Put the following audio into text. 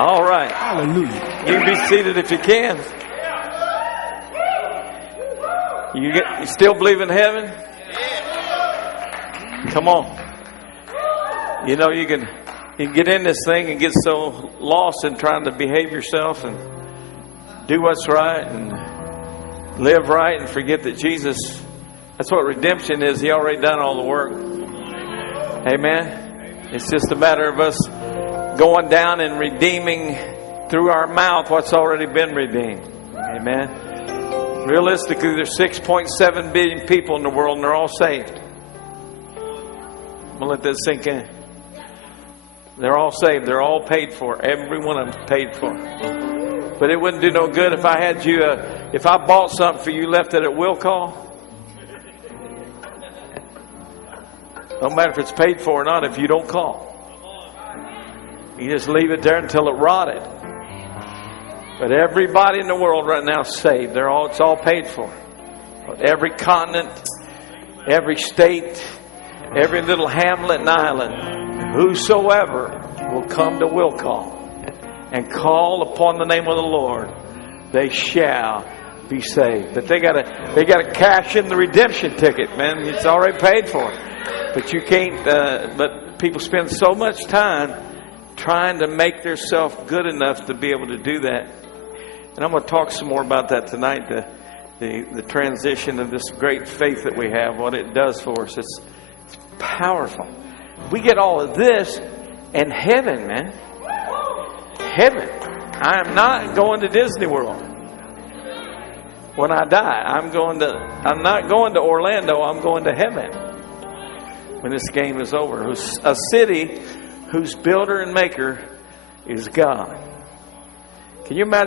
All right. Hallelujah. You can be seated if you can. You still believe in heaven? Come on. You know, you can get in this thing and get so lost in trying to behave yourself and do what's right and live right and forget that Jesus, that's what redemption is. He already done all the work. Amen. It's just a matter of us going down and redeeming through our mouth what's already been redeemed. Amen. Realistically, there's 6.7 billion people in the world and they're all saved. I'm going to let that sink in. They're all saved. They're all paid for. Every one of them paid for. But it wouldn't do no good if I had you, if I bought something for you, left it at will call. No matter if it's paid for or not, if you don't call. You just leave it there until it rotted. But everybody in the world right now is saved. It's all paid for. Every continent, every state, every little hamlet and island, whosoever will come to will call and call upon the name of the Lord, they shall be saved. But they gotta cash in the redemption ticket, man. It's already paid for. But you can't. But people spend so much time trying to make themselves good enough to be able to do that. And I'm going to talk some more about that tonight. The transition of this great faith that we have, what it does for us. It's powerful. We get all of this in heaven, man. Heaven. I am not going to Disney World when I die. I'm not going to Orlando. I'm going to heaven when this game is over. A city whose builder and maker is God. Can you imagine?